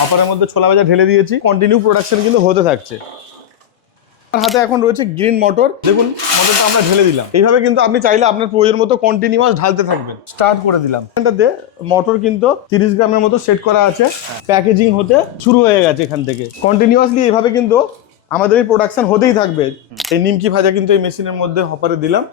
হপারের মধ্যে ছোলা ভাজা ঢেলে দিয়েছি, কন্টিনিউ প্রোডাকশন কিন্তু হতে থাকছে। আমার হাতে এখন রয়েছে গ্রিন মটর, দেখুন মটরটা আমরা ঢেলে দিলাম। এইভাবে কিন্তু আপনি চাইলে আপনার প্রয়োজন মতো কন্টিনিউয়াস ঢালতে থাকবেন। স্টার্ট করে দিলাম। এখানটাতে মটর কিন্তু 30 গ্রামের মতো সেট করা আছে, প্যাকেজিং হতে শুরু হয়ে গেছে। এখান থেকে কন্টিনিউয়াসলি এইভাবে কিন্তু আমাদের এই প্রোডাকশন হতেই থাকবে। এই নিমকি ভাজা কিন্তু এই মেশিনের মধ্যে হপারে দিলাম,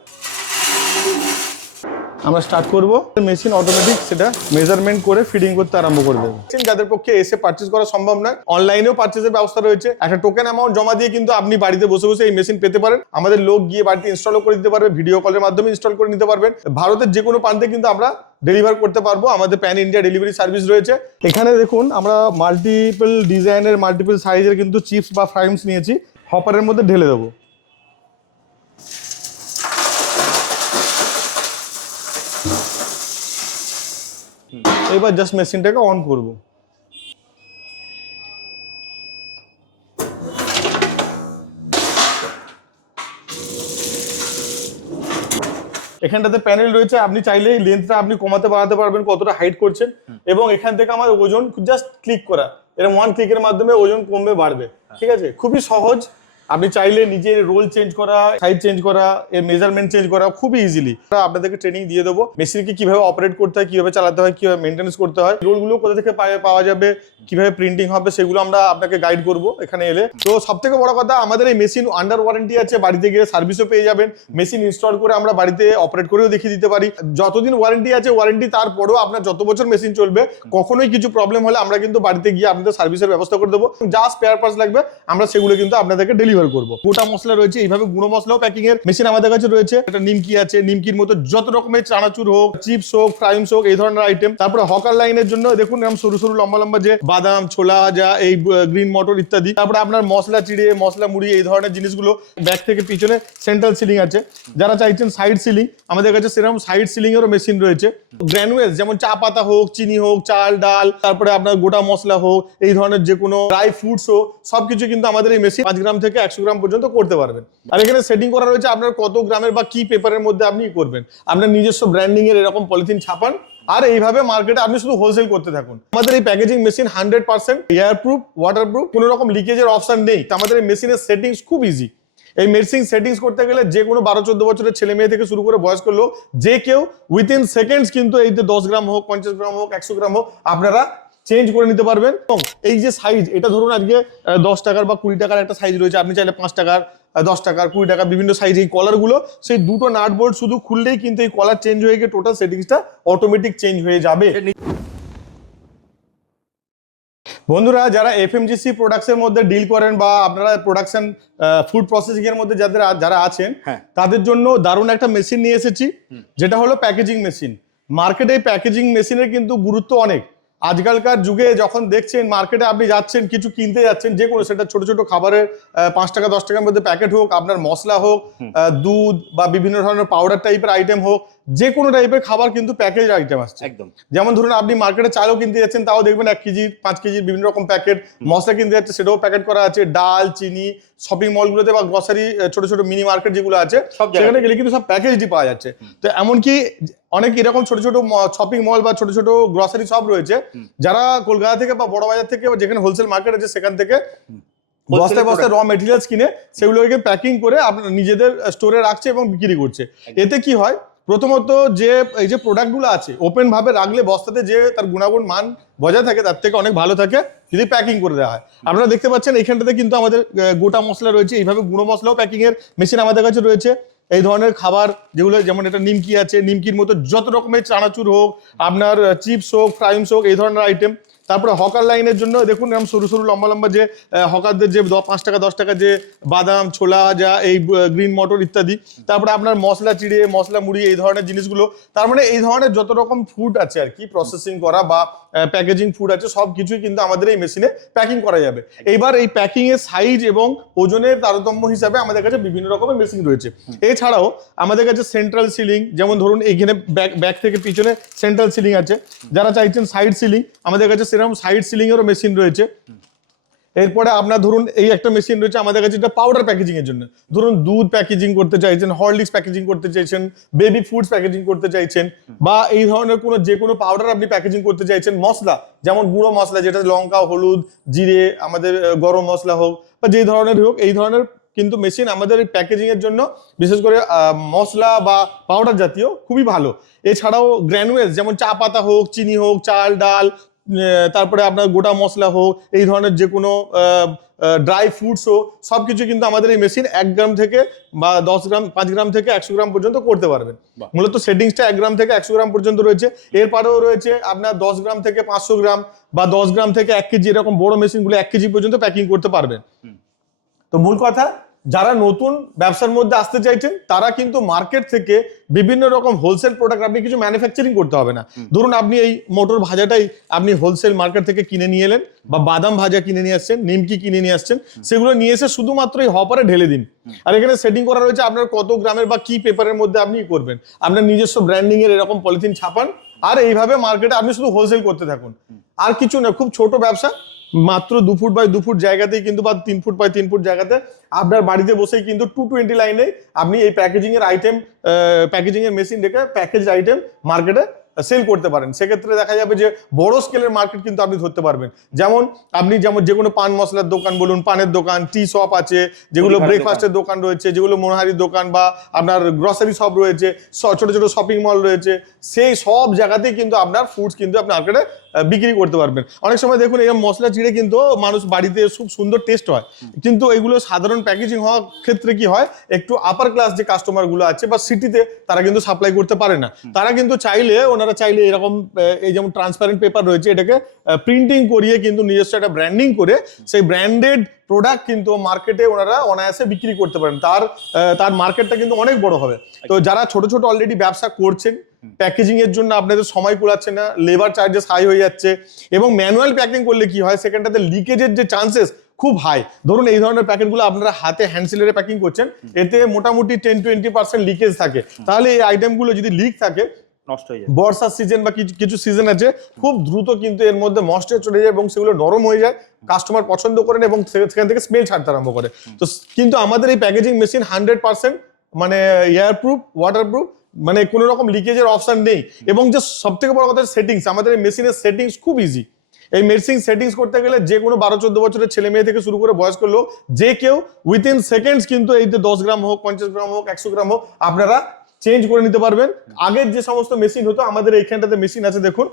আমরা স্টার্ট করব। মেশিন অটোমেটিক সেটা মেজারমেন্ট করে ফিডিং করতে আরম্ভ করে দেবে। যাদের পক্ষে এসে পারচেজ করা সম্ভব নয়, অনলাইনেও পারচেজের ব্যবস্থা রয়েছে। একটা টোকেন অ্যামাউন্ট জমা দিয়ে কিন্তু আপনি বাড়িতে বসে বসে এই মেশিন পেতে পারেন। আমাদের লোক গিয়ে বাড়িতে ইনস্টলও করে দিতে পারবে, ভিডিও কলের মাধ্যমে ইনস্টল করে নিতে পারবেন। ভারতের যে কোনো প্রান্তে কিন্তু আমরা ডেলিভার করতে পারবো। আমাদের প্যান ইন্ডিয়া ডেলিভারি সার্ভিস রয়েছে। এখানে দেখুন আমরা মাল্টিপল ডিজাইনের, মাল্টিপল সাইজের কিন্তু চিপস বা ফ্রাইমস নিয়েছি, হপারের মধ্যে ঢেলে দেবো। এবার জাস্ট মেশিনটাকে অন করব। এখানটাতে প্যানেল রয়েছে, আপনি চাইলে লেন্থটা আপনি কমাতে বাড়াতে পারবেন, কতটা হাইট করছেন। এবং এখান থেকে আমার ওজন জাস্ট ক্লিক করা, এরকম ওয়ান ক্লিকের মাধ্যমে ওজন কমবে বাড়বে। ঠিক আছে, খুবই সহজ। আপনি চাইলে নিজের রোল চেঞ্জ করা, সাইজ চেঞ্জ করা, এর মেজারমেন্ট চেঞ্জ করা খুবই ইজিলি। আপনাদেরকে ট্রেনিং দিয়ে দেবো, মেশিনকে কিভাবে অপারেট করতে হয়, কিভাবে চালাতে হয়, কিভাবে মেনটেন্স করতে হয়, রোলগুলো কোথা থেকে পাওয়া যাবে, কিভাবে প্রিন্টিং হবে, সেগুলো আমরা আপনাকে গাইড করবো এখানে এলে। তো সব থেকে বড় কথা, আমাদের এই মেশিন আন্ডার ওয়ারেন্টি আছে, বাড়িতে গিয়ে সার্ভিসও পেয়ে যাবেন। মেশিন ইনস্টল করে আমরা বাড়িতে অপারেট করেও দেখিয়ে দিতে পারি। যতদিন ওয়ারেন্টি আছে ওয়ারেন্টি, তারপরেও আপনার যত বছর মেশিন চলবে, কখনোই কিছু প্রবলেম হলে আমরা কিন্তু বাড়িতে গিয়ে আপনাদের সার্ভিসের ব্যবস্থা করে দেবো। যা স্পেয়ার পার্টস লাগবে আমরা সেগুলো কিন্তু আপনাদেরকে ডেলিভার করবো। গোটা মশলা রয়েছে, এইভাবে গুঁড়ো মশলাও প্যাকিং এর মেশিন আমাদের কাছে রয়েছে। একটা নিমকি আছে, নিমকির মতো যত রকমের চানাচুর হোক, চিপস হোক, ফ্রাইমস হোক, এই ধরনের আইটেম। তারপরে হকার লাইনের জন্য দেখুন এরকম সরু সরু লম্বা লম্বা যে বাদাম, ছোলা ভাজা, এই গ্রিন মটর ইত্যাদি। তারপরে আপনার মশলা চিড়ে, মশলা মুড়ি, এই ধরনের জিনিসগুলো। ব্যাক থেকে পিছনে সেন্ট্রাল সিলিং আছে। যারা চাইছেন সাইড সিলিং, আমাদের কাছে সেরকম সাইড সিলিং এরও মেশিন রয়েছে। গ্র্যানুয়েলস যেমন চা পাতা হোক, চিনি হোক, চাল ডাল, তারপরে আপনার গোটা মশলা হোক, এই ধরনের যে কোনো ড্রাই ফ্রুটস হোক, সবকিছু কিন্তু আমাদের এই মেশিন 5 গ্রাম থেকে 100 গ্রাম পর্যন্ত করতে পারবেন। আর এখানে সেটিং করা রয়েছে আপনার কত গ্রামের বা কি পেপারের মধ্যে আপনি করবেন। আপনার নিজস্ব ব্র্যান্ডিং এর এরকম পলিথিন ছাপান, আর এইভাবে মার্কেটে আপনি শুধু হোলসেল করতে থাকুন। আমাদের এই packaging machine 100% air proof, water proof, কোনো রকম লিকেজের অপশন নেই। আমাদের এই মেশিনের সেটিংস খুব ইজি। এই মেশিন সেটিংস করতে গেলে যে কোনো 12-14 বছরের ছেলে মেয়ে থেকে শুরু করে বয়স্ক লোক, যে কেউ উইথিন সেকেন্ডস কিন্তু এই যে 10 গ্রাম হোক, 50 গ্রাম হোক, 100 গ্রাম হোক, আপনারা চেঞ্জ করে নিতে পারবেন। এবং এই যে সাইজ, এটা ধরুন আজকে 10 টাকার বা 20 টাকার একটা সাইজ রয়েছে, আপনি চাইলে 5 টাকার, 10 টাকার, 20 টাকা, বিভিন্ন সাইজ। এই কলারগুলো, সেই দুটো নাট বোল্ট শুধু খুললেই কিন্তু এই কলার চেঞ্জ হয়ে গিয়ে টোটাল সেটিংসটা অটোমেটিক চেঞ্জ হয়ে যাবে। বন্ধুরা, যারা এফএমজিসি প্রোডাক্টসের মধ্যে ডিল করেন বা আপনারা প্রোডাকশন ফুড প্রসেসিং এর মধ্যে যারা আছেন, তাদের জন্য দারুণ একটা মেশিন নিয়ে এসেছি, যেটা হলো প্যাকেজিং মেশিন। মার্কেটে প্যাকেজিং মেশিনের কিন্তু গুরুত্ব অনেক। আজকালকার যুগে যখন দেখছেন মার্কেটে আপনি যাচ্ছেন, কিছু কিনতে যাচ্ছেন, যে কোনো, সেটা ছোট ছোট খাবারের 5 টাকা 10 টাকার মধ্যে প্যাকেট হোক, আপনার মশলা হোক, দুধ বা বিভিন্ন ধরনের পাউডার টাইপের আইটেম হোক, যে কোনো টাইপের খাবার কিন্তু প্যাকেজ আইটেম আসছে একদম। যেমন ধরুন আপনি মার্কেটে চালও কিনতে যাচ্ছেন, তাও দেখবেন 1 কেজি 5 কেজির বিভিন্ন রকম প্যাকেট। মশলা কিনতে যাচ্ছে, সেটাও প্যাকেট করা আছে। ডাল, চিনি, শপিং মলগুলোতে বা গ্রসারি ছোট ছোট মিনি মার্কেট যেগুলো আছে, সেখানে গেলে কিন্তু সব প্যাকেজই পাওয়া যাচ্ছে। তো এমনকি অনেক এরকম ছোট ছোট শপিং মল বা ছোট ছোট গ্রসারি শপ রয়েছে, যারা কলকাতা থেকে বা বড় বাজার থেকে, যেখানে হোলসেল মার্কেট আছে, সেখান থেকে বস্তায় বস্তায় র মেটেরিয়ালস কিনে সেগুলোকে প্যাকিং করে আপনার নিজেদের স্টোরে রাখছে এবং বিক্রি করছে। এতে কি হয়, প্রথমত যে এই যে প্রোডাক্টগুলো আছে ওপেন ভাবে রাখলে বস্তাতে যে তার গুণাগুণ মান বজায় থাকে, তার থেকে অনেক ভালো থাকে যদি প্যাকিং করে দেওয়া হয়। আপনারা দেখতে পাচ্ছেন এইখানটাতে কিন্তু আমাদের গোটা মশলা রয়েছে, এইভাবে গুঁড়ো মশলাও প্যাকিং এর মেশিন আমাদের কাছে রয়েছে। এই ধরনের খাবার যেগুলো, যেমন এটা নিমকি আছে, নিমকির মতো যত রকমের চানাচুর হোক, আপনার চিপস হোক, ফ্রাইমস হোক, এই ধরনের আইটেম। তারপরে হকার লাইনের জন্য দেখুন এরকম সরু সরু লম্বা লম্বা যে হকারদের যে 5 টাকা 10 টাকা যে বাদাম, ছোলা ভাজা, এই গ্রিন মটর ইত্যাদি। তারপরে আপনার মশলা চিড়ে, মশলা মুড়ি, এই ধরনের জিনিসগুলো। তার মানে এই ধরনের যত রকম ফুড আছে আর কি, প্রসেসিং করা বা প্যাকেজিং ফুড আছে, সব কিছুই কিন্তু আমাদের এই মেশিনে প্যাকিং করা যাবে। এইবার এই প্যাকিং এর সাইজ এবং ওজনের তারতম্য হিসাবে আমাদের কাছে বিভিন্ন রকমের মেশিন রয়েছে। এছাড়াও আমাদের কাছে সেন্ট্রাল সিলিং, যেমন ধরুন এইখানে ব্যাক থেকে পিছনে সেন্ট্রাল সিলিং আছে। যারা চাইছেন সাইড সিলিং, আমাদের কাছে সেরকম সাইড সিলিং এরও মেশিন রয়েছে। এরপরে আপনার ধরুন এই একটা মেশিন রয়েছে আমাদের কাছে, এটা পাউডার প্যাকেজিং এর জন্য। ধরুন দুধ প্যাকেজিং করতে চাইছেন, হরলিক্স প্যাকেজিং করতে চাইছেন, বেবি ফুডস প্যাকেজিং করতে চাইছেন, বা এই ধরনের যে কোনো পাউডার আপনি প্যাকেজিং করতে চাইছেন, মশলা যেমন গুঁড়ো মশলা যেটা লঙ্কা, হলুদ, জিরে, আমাদের গরম মশলা হোক বা যে ধরনের হোক, এই ধরনের কিন্তু মেশিন আমাদের প্যাকেজিং এর জন্য, বিশেষ করে মশলা বা পাউডার জাতীয় খুবই ভালো। এছাড়াও গ্র্যানুয়েলস যেমন চা পাতা হোক, চিনি হোক, চাল ডাল, তারপরে আপনার গোটা মশলা হোক, এই ধরনের যে কোনো ড্রাই ফ্রুটস হোক, সবকিছু কিন্তু আমাদের এই মেশিন 1 গ্রাম থেকে বা 10 গ্রাম, 5 গ্রাম থেকে 100 গ্রাম পর্যন্ত করতে পারবেন। মূলত সেটিংসটা 1 গ্রাম থেকে 100 গ্রাম পর্যন্ত রয়েছে। এরপরেও রয়েছে আপনার 10 গ্রাম থেকে 500 গ্রাম বা 10 গ্রাম থেকে 1 কেজি, এরকম বড় মেশিনগুলো 1 কেজি পর্যন্ত প্যাকিং করতে পারবেন। তো মূল কথা, যারা নতুন ব্যবসার মধ্যে আসতে চাইছেন তারা কিন্তু মার্কেট থেকে বিভিন্ন রকম হোলসেল প্রোডাক্ট, আপনি কিছু ম্যানুফ্যাকচারিং করতে হবে না। ধরুন আপনি এই মোটর ভাজাটাই আপনি হোলসেল মার্কেট থেকে কিনে নিয়ে এলেন, বা বাদাম ভাজা কিনে নিয়ে আসছেন, নিমকি কিনে নিয়ে আসছেন, সেগুলো নিয়ে এসে শুধুমাত্র এই হপারে ঢেলে দিন। আর এখানে সেটিং করা রয়েছে আপনার কত গ্রামের বা কি পেপারের মধ্যে আপনি করবেন, আপনার নিজস্ব ব্র্যান্ডিং এর এরকম পলিথিন ছাপান, আর এইভাবে মার্কেটে আপনি শুধু হোলসেল করতে থাকুন। আর কিছু না, খুব ছোট ব্যবসা, মাত্র 2 ফুট বাই 2 ফুট জায়গাতেই কিন্তু, বা 3 ফুট বাই 3 ফুট জায়গাতে আপনার বাড়িতে বসেই কিন্তু 220 লাইনে আপনি এই প্যাকেজিং এর আইটেম, প্যাকেজিং এর মেশিন রেখে প্যাকেজ আইটেম মার্কেটে সেল করতে পারেন। সেক্ষেত্রে দেখা যাবে যে বড় স্কেলের মার্কেট কিন্তু আপনি ধরতে পারবেন। যেমন যে কোনো পান মশলার দোকান বলুন, পানের দোকান, টি শপ আছে, যেগুলো ব্রেকফাস্টের দোকান রয়েছে, যেগুলো মনোহারির দোকান, বা আপনার গ্রসারি শপ রয়েছে, ছোট ছোট শপিং মল রয়েছে, সেই সব জায়গাতেই কিন্তু আপনার ফুডস কিন্তু আপনি মার্কেটে বিক্রি করতে পারবেন। অনেক সময় দেখুন এরকম মশলা চিড়ে কিন্তু মানুষ বাড়িতে খুব সুন্দর টেস্ট হয়, কিন্তু এগুলো সাধারণ প্যাকেজিং হওয়ার ক্ষেত্রে কি হয়, একটু আপার ক্লাস যে কাস্টমার গুলো আছে বা সিটিতে, তারা কিন্তু সাপ্লাই করতে পারে না। তারা কিন্তু ওনারা চাইলে এরকম এই যেমন ট্রান্সপারেন্ট পেপার রয়েছে, এটাকে প্রিন্টিং করিয়ে কিন্তু নিজস্ব একটা ব্র্যান্ডিং করে সেই ব্র্যান্ডেড প্রোডাক্ট কিন্তু মার্কেটে ওনারা অনায়াসে বিক্রি করতে পারেন। তার মার্কেটটা কিন্তু অনেক বড় হবে। তো যারা ছোট ছোট অলরেডি ব্যবসা করছেন, প্যাকেজিং এর জন্য আপনাদের সময় কুলাচ্ছে না, লেবার চার্জেস হাই হয়ে যাচ্ছে, এবং ম্যানুয়াল প্যাকিং করলে কি হয়, সেখানটাতে লিকেজের যে চান্সেস খুব হাই। ধরুন এই ধরনের প্যাকেটগুলো আপনারা হাতে হ্যান্ডসেলারে প্যাকিং করছেন, এতে মোটামুটি 10-20% লিকেজ থাকে। তাহলে এই আইটেমগুলো যদি লিক থাকে, নষ্ট হয়ে যায়। বর্ষার সিজন বা কিছু সিজন আছে, খুব দ্রুত কিন্তু এর মধ্যে ময়েশ্চার চলে যায় এবং সেগুলো নরম হয়ে যায়, কাস্টমার পছন্দ করেন এবং সেখান থেকে স্মেল ছাড়তে আরম্ভ করে। তো কিন্তু আমাদের এই প্যাকেজিং মেশিন 100% মানে এয়ার প্রুফ, ওয়াটার প্রুফ, মানে কোনো রকম লিকেজের অপশন নেই। এবং যে সব থেকে বড় কথা, সেটিংস, আমাদের এই মেশিনের সেটিংস খুব ইজি। এই মেশিন সেটিংস করতে গেলে যে কোনো 12-14 বছরের ছেলে মেয়ে থেকে শুরু করে বয়স্ক লোক, যে কেউ উইথিন সেকেন্ডস কিন্তু এই যে 10 গ্রাম হোক, 50 গ্রাম হোক, 100 গ্রাম হোক, আপনারা চেঞ্জ করে নিতে পারবেন। আগের যে সমস্ত মেশিন হতো, আমাদের এইখানটাতে মেশিন আছে, দেখুন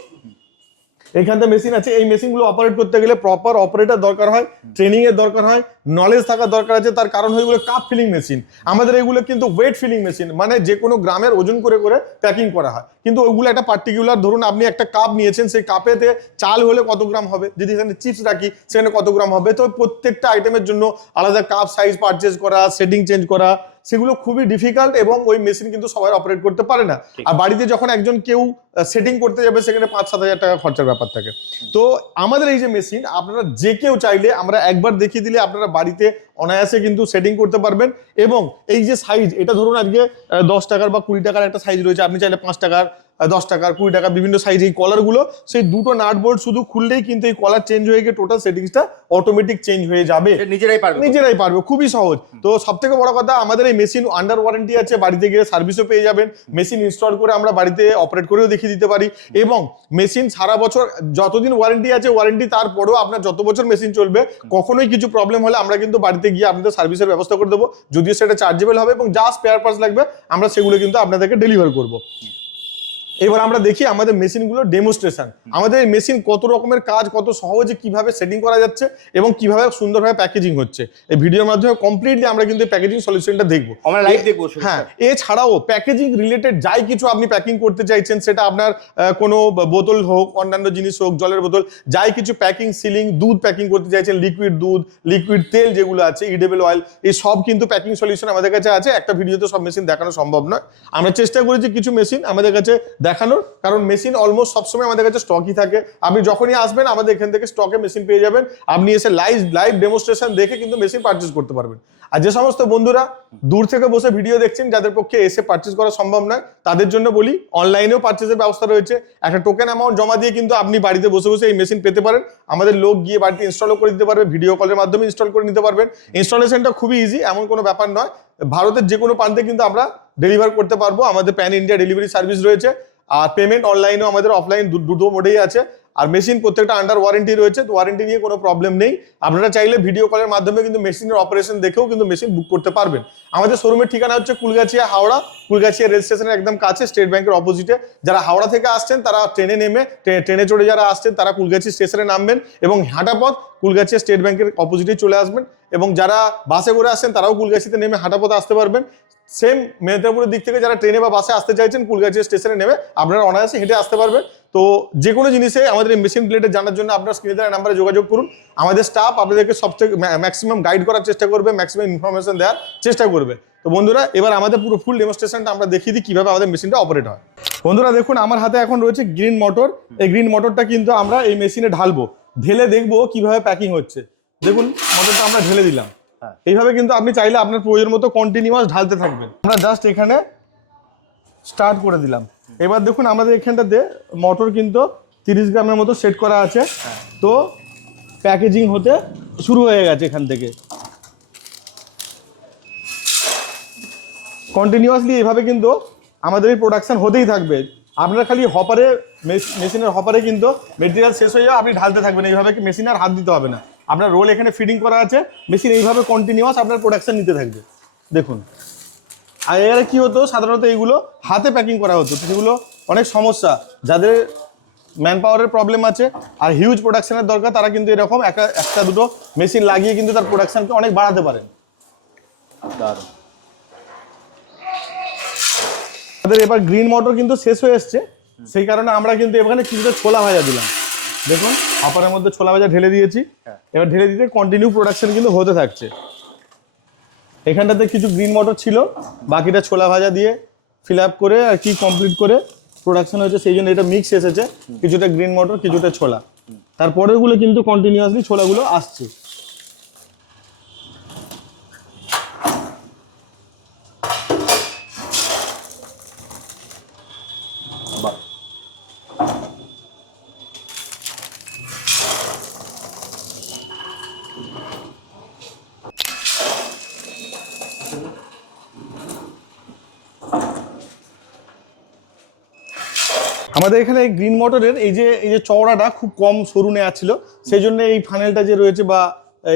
এখানটা মেশিন আছে। এই মেশিনগুলো অপারেট করতে গেলে প্রপার অপারেটর দরকার হয়, ট্রেনিং এর দরকার হয়, নলেজ থাকার দরকার আছে। তার কারণ হয় এগুলো কাপ ফিলিং মেশিন। আমাদের এগুলো কিন্তু ওয়েট ফিলিং মেশিন, মানে যে কোনো গ্রামের ওজন করে করে প্যাকিং করা হয়। কিন্তু ওগুলো একটা পার্টিকুলার, ধরুন আপনি একটা কাপ নিয়েছেন, সেই কাপেতে চাল হলে কত গ্রাম হবে, যদি এখানে চিপস রাখি সেখানে কত গ্রাম হবে। তো প্রত্যেকটা আইটেমের জন্য আলাদা কাপ সাইজ পারচেজ করা, সেটিং চেঞ্জ করা, সেগুলো খুবই ডিফিকাল্ট, এবং ওই মেশিন কিন্তু সবাই অপারেট করতে পারে না। আর বাড়িতে যখন একজন কেউ সেটিং করতে যাবে, সেখানে 5-7 হাজার টাকা খরচার ব্যাপার থাকে। তো আমাদের এই যে মেশিন, আপনারা যে কেউ চাইলে, আমরা একবার দেখিয়ে দিলে আপনারা বাড়িতে অনায়াসে কিন্তু সেটিং করতে পারবেন। এবং এই যে সাইজ, এটা ধরুন আজকে 10 টাকার বা 20 টাকার একটা সাইজ রয়েছে, আপনি চাইলে 5 টাকার, 10 টাকার, 20 টাকা, বিভিন্ন সাইজ এই কলারগুলো, সেই দুটো নাট বোল্ট শুধু খুললেই কিন্তু এই কলার চেঞ্জ হয়ে গিয়ে টোটাল সেটিংসটা অটোমেটিক চেঞ্জ হয়ে যাবে, নিজেরাই পারবে, খুবই সহজ। তো সব থেকে বড় কথা, আমাদের এই মেশিন আন্ডার ওয়ারেন্টি আছে, বাড়িতে গিয়ে সার্ভিসও পেয়ে যাবেন। মেশিন ইনস্টল করে আমরা বাড়িতে অপারেট করেও দেখিয়ে দিতে পারি, এবং মেশিন সারা বছর যতদিন ওয়ারেন্টি আছে ওয়ারেন্টি, তারপরেও আপনার যত বছর মেশিন চলবে, কখনোই কিছু প্রবলেম হলে আমরা কিন্তু বাড়িতে গিয়ে আপনাদের সার্ভিসের ব্যবস্থা করে দেবো, যদিও সেটা চার্জেবল হবে, এবং যা স্পেয়ার পার্টস লাগবে আমরা সেগুলো কিন্তু আপনাদেরকে ডেলিভার করবো। এবার আমরা দেখি আমাদের মেশিনগুলো ডেমোস্ট্রেশন, আমাদের এই মেশিন কত রকমের কাজ, কত সহজে কিভাবে সেটিং করা যাচ্ছে এবং কিভাবে সুন্দরভাবে প্যাকেজিং হচ্ছে। এই ভিডিওর মাধ্যমে কমপ্লিটলি আমরা কিন্তু প্যাকেজিং সলিউশনটা দেখবো, আমরা লাইভ দেখবো। হ্যাঁ, এছাড়াও প্যাকেজিং রিলেটেড যাই কিছু আপনি প্যাকিং করতে চাইছেন, সেটা আপনার কোনো বোতল হোক, অন্যান্য জিনিস হোক, জলের বোতল, যাই কিছু প্যাকিং, সিলিং, দুধ প্যাকিং করতে চাইছেন, লিকুইড দুধ, লিকুইড তেল যেগুলো আছে, ইডেবল অয়েল, এই সব কিন্তু প্যাকিং সলিউশন আমাদের কাছে আছে। একটা ভিডিওতে সব মেশিন দেখানো সম্ভব নয়, আমরা চেষ্টা করেছি কিছু মেশিন আমাদের কাছে দেখানোর, কারণ মেশিন অলমোস্ট সবসময় আমাদের কাছে স্টকই থাকে। আপনি যখনই আসবেন আমাদের এখান থেকে স্টকে মেশিন পেয়ে যাবেন, আপনি এসে লাইভ ডেমোস্ট্রেশন দেখে কিন্তু মেশিন পারচেস করতে পারবেন। আর যে সমস্ত বন্ধুরা দূর থেকে বসে ভিডিও দেখছেন, যাদের পক্ষে এসে পারচেস করা সম্ভব নয়, তাদের জন্য বলি অনলাইনেও পারচেসের ব্যবস্থা রয়েছে। একটা টোকেন অ্যামাউন্ট জমা দিয়ে কিন্তু আপনি বাড়িতে বসে বসে এই মেশিন পেতে পারেন। আমাদের লোক গিয়ে বাড়িতে ইনস্টলও করে দিতে পারবে, ভিডিও কলের মাধ্যমে ইনস্টল করে নিতে পারবেন। ইনস্টলেশনটা খুবই ইজি, এমন কোনো ব্যাপার নয়। ভারতের যে কোনো প্রান্তে কিন্তু আমরা ডেলিভার করতে পারবো, আমাদের প্যান ইন্ডিয়া ডেলিভারি সার্ভিস রয়েছে। আর পেমেন্ট অনলাইনেও আমাদের অফলাইন দুটো মোডেই আছে। আর মেশিন প্রত্যেকটা আন্ডার ওয়ারেন্টি রয়েছে, তো ওয়ারেন্টি নিয়ে কোনো প্রবলেম নেই। আপনারা চাইলে ভিডিও কলের মাধ্যমে কিন্তু মেশিনের অপারেশন দেখেও কিন্তু মেশিন বুক করতে পারবেন। আমাদের শোরুমের ঠিকানা হচ্ছে কুলগাছিয়া হাওড়া, কুলগাছিয়া রেল স্টেশনের একদম কাছে, স্টেট ব্যাংকের অপোজিটে। যারা হাওড়া থেকে আসছেন তারা ট্রেনে নেমে, ট্রেনে চড়ে যারা আসছেন তারা কুলগাছি স্টেশনে নামবেন এবং হাঁটা পথ কুলগাছিয়া স্টেট ব্যাংকের অপোজিটে চলে আসবেন। এবং যারা বাসে করে আসছেন তারাও কুলগাছিতে নেমে হাঁটা পথে আসতে পারবেন। সেম মেদিনীপুরের দিক থেকে যারা ট্রেনে বা বাসে আসতে চাইছেন, কুলগাছিয়া স্টেশনে নেমে আপনারা অনায়াসে হেঁটে আসতে পারবেন। তো যে কোনো জিনিসে আমাদের এই মেশিন রিলেটেড জানার জন্য আপনার স্ক্রিনে দেওয়া নাম্বারে যোগাযোগ করুন। আমাদের স্টাফ আপনাদেরকে সবথেকে ম্যাক্সিমাম গাইড করার চেষ্টা করবে, ম্যাক্সিমাম ইনফরমেশন দেওয়ার চেষ্টা করবে। তো বন্ধুরা, এবার আমাদের পুরো ফুল ডেমোস্ট্রেশনটা আমরা দেখিয়ে দিই কিভাবে আমাদের মেশিনটা অপারেট হয়। বন্ধুরা দেখুন, আমার হাতে এখন রয়েছে গ্রিন মোটর। এই গ্রিন মোটরটা কিন্তু আমরা এই মেশিনে ঢালবো, ঢেলে দেখবো কিভাবে প্যাকিং হচ্ছে। দেখুন মোটরটা আমরা ঢেলে দিলাম। এইভাবে কিন্তু আপনি চাইলে আপনার প্রয়োজন মতো কন্টিনিউয়াস ঢালতে থাকবেন। আমরা জাস্ট এখানে স্টার্ট করে দিলাম। এবার দেখুন আমাদের এখানটাতে মোটর কিন্তু 30 গ্রামের মতো সেট করা আছে। তো প্যাকেজিং হতে শুরু হয়ে গেছে। এখান থেকে কন্টিনিউয়াসলি এভাবে কিন্তু আমাদের এই প্রোডাকশন হতেই থাকবে। আপনার খালি হপারে, মেশিনের হপারে কিন্তু মেটেরিয়াল শেষ হয়ে যাবে, আপনি ঢালতে থাকবেন এইভাবে, মেশিনে আর হাত দিতে হবে না। আপনার রোল এখানে ফিডিং করা আছে, মেশিন এইভাবে কন্টিনিউয়াস আপনার প্রোডাকশন নিতে থাকবে। দেখুন, আর এর কি হতো, সাধারণত এইগুলো হাতে প্যাকিং করা হতো, সেগুলো অনেক সমস্যা। যাদের ম্যান পাওয়ারের প্রবলেম আছে আর হিউজ প্রোডাকশনের দরকার, তারা কিন্তু এরকম একটা দুটো মেশিন লাগিয়ে কিন্তু তার প্রোডাকশনকে অনেক বাড়াতে পারেন। আমাদের এবার গ্রিন মোটর কিন্তু শেষ হয়ে এসছে, সেই কারণে আমরা কিন্তু এখানে কিছুটা ছোলা ভাজা দিলাম। দেখুন হপারের মধ্যে ছোলা ভাজা ঢেলে দিয়েছি। এবার ঢেলে দিতে কন্টিনিউ প্রোডাকশন কিন্তু হতে থাকছে। এখানটাতে কিছু গ্রিন মোটর ছিল, বাকিটা ছোলা ভাজা দিয়ে ফিল আপ করে আর কি কমপ্লিট করে প্রোডাকশন হয়েছে, সেই জন্য এটা মিক্স এসেছে, কিছুটা গ্রিন মোটর কিছুটা ছোলা। তারপরেগুলো কিন্তু কন্টিনিউয়াসলি ছোলাগুলো আসছে। আমাদের এখানে গ্রিন মোটরের এই যে চওড়াটা খুব কম সরু নেওয়া ছিল, সেই জন্য এই ফানেলটা যে রয়েছে বা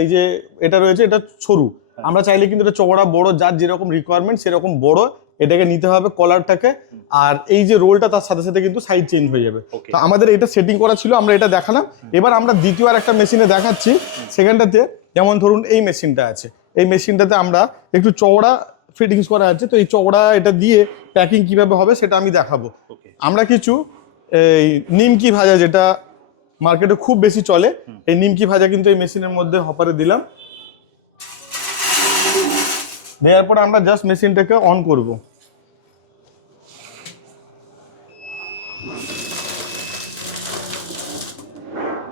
এই যে এটা রয়েছে এটা সরু। আমরা চাইলে কিন্তু এটা চওড়া বড়, যার যেরকম রিকোয়ারমেন্ট সেরকম বড় এটাকে নিতে হবে কলারটাকে। আর এই যে রোলটা তার সাথে সাথে কিন্তু সাইজ চেঞ্জ হয়ে যাবে। তো আমাদের এটা সেটিং করা ছিল, আমরা এটা দেখালাম। এবার আমরা দ্বিতীয় আর একটা মেশিনে দেখাচ্ছি। সেখানটাতে যেমন ধরুন এই মেশিনটা আছে, এই মেশিনটাতে আমরা একটু চওড়া ফিটিংস করা আছে। তো এই চওড়া এটা দিয়ে প্যাকিং কিভাবে হবে সেটা আমি দেখাবো। আমরা কিছু এই নিমকি ভাজা, যেটা মার্কেটে খুব বেশি চলে, এই নিমকি ভাজা কিন্তু এই মেশিনের মধ্যে হপারে দিলাম। দেওয়ার পর আমরা জাস্ট মেশিনটাকে অন করব।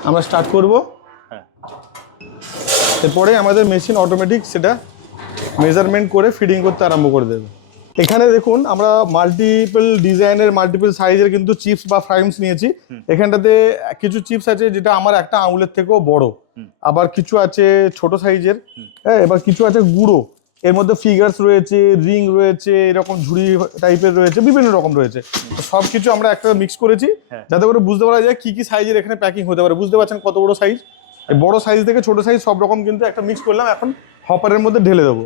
আমরা স্টার্ট করব। এরপরে আমাদের মেশিন অটোমেটিক সেটা মেজারমেন্ট করে ফিডিং করতে আরম্ভ করে দেবে। এখানে দেখুন আমরা মাল্টিপল ডিজাইনের, মাল্টিপল সাইজের কিন্তু চিপস বা ফ্রাইমস নিয়েছি। এখানটাতে কিছু চিপস আছে যেটা আমার একটা আঙুলের থেকেও বড়, আবার কিছু আছে ছোট সাইজের, হ্যাঁ, এবার কিছু আছে গুঁড়ো। এর মধ্যে ফিগার্স রয়েছে, রিং রয়েছে, এরকম ঝুড়ি টাইপের রয়েছে, বিভিন্ন রকম রয়েছে। তো সব কিছু আমরা একটা মিক্স করেছি যাতে করে বুঝতে পারা যায় কি কি সাইজের এখানে প্যাকিং হতে পারে। বুঝতে পারছেন কত বড় সাইজ, বড় সাইজ থেকে ছোট সাইজ সব রকম কিন্তু একটা মিক্স করলাম। এখন হপারের মধ্যে ঢেলে দেবো।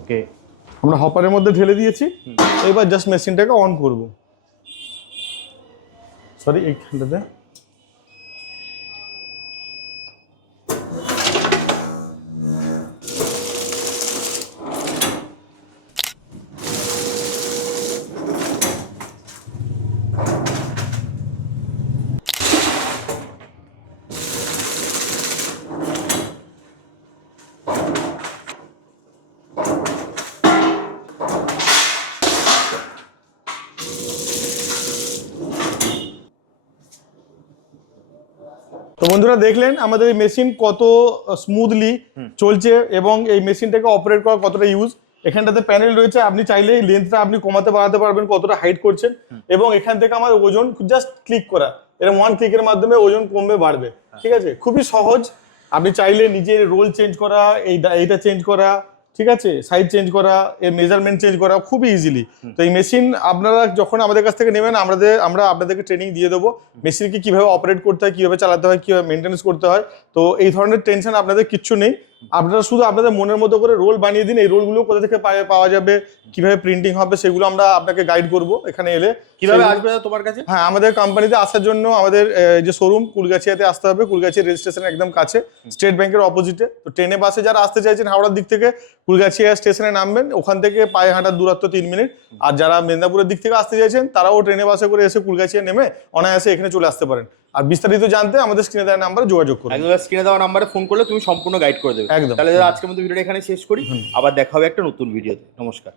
ওকে, আমরা হপারের মধ্যে ঢেলে দিয়েছি। এবার জাস্ট মেশিনটাকে অন করব। সরি, এইখানটাতে তো বন্ধুরা দেখলেন আমাদের এই মেশিন কত স্মুথলি চলছে এবং এই মেশিনটাকে অপারেট করা কতটা ইউজ। এখানটাতে প্যানেল রয়েছে, আপনি চাইলে লেন্থটা আপনি কমাতে বাড়াতে পারবেন কতটা হাইট করছেন এবং এখান থেকে আমার ওজন জাস্ট ক্লিক করা, এরকম ওয়ান ক্লিকের মাধ্যমে ওজন কমবে বাড়বে। ঠিক আছে, খুবই সহজ। আপনি চাইলে নিজের রোল চেঞ্জ করা, এইটা চেঞ্জ করা, ঠিক আছে, সাইজ চেঞ্জ করা, এর মেজারমেন্ট চেঞ্জ করা খুবই ইজিলি। তো এই মেশিন আপনারা যখন আমাদের কাছ থেকে নেবেন আমরা আপনাদেরকে ট্রেনিং দিয়ে দেবো মেশিনকে কিভাবে অপারেট করতে হয়, কিভাবে চালাতে হয়, কিভাবে মেনটেন্স করতে হয়। তো এই ধরনের টেনশন আপনাদের কিচ্ছু নেই। আপনারা শুধু আপনাদের মনের মতো করে রোল বানিয়ে দিন। এই রোলগুলো কোথা থেকে পাওয়া যাবে, কিভাবে প্রিন্টিং হবে, সেগুলো আমরা আপনাকে গাইড করবো এখানে এলে। কিভাবে আসবে তোমার কাছে? হ্যাঁ, আমাদের কোম্পানিতে আসার জন্য আমাদের যে শোরুম কুলগাছিয়াতে আসতে হবে, কুলগাছিয়া রেল স্টেশনের একদম কাছে, স্টেট ব্যাংকের অপোজিটে। তো ট্রেনে বাসে যারা আসতে চাইছেন হাওড়ার দিক থেকে কুলগাছিয়া স্টেশনে নামবেন, ওখান থেকে পায়ে হাঁটার দূরত্ব 3 মিনিট। আর যারা মেদিনীপুরের দিক থেকে আসতে চাইছেন তারাও ট্রেনে বাসে করে এসে কুলগাছিয়া নেমে অনায়াসে এখানে চলে আসতে পারেন। আর বিস্তারিত জানতে আমাদের স্ক্রিনে দেওয়া নাম্বারে যোগাযোগ করুন। একদম স্ক্রিনে দেওয়া নাম্বারে ফোন করলে তুমি সম্পূর্ণ গাইড করে দেবে। একদম। তাহলে আজকের মতো ভিডিওটা এখানে শেষ করি, আবার দেখা হবে একটা নতুন ভিডিওতে। নমস্কার।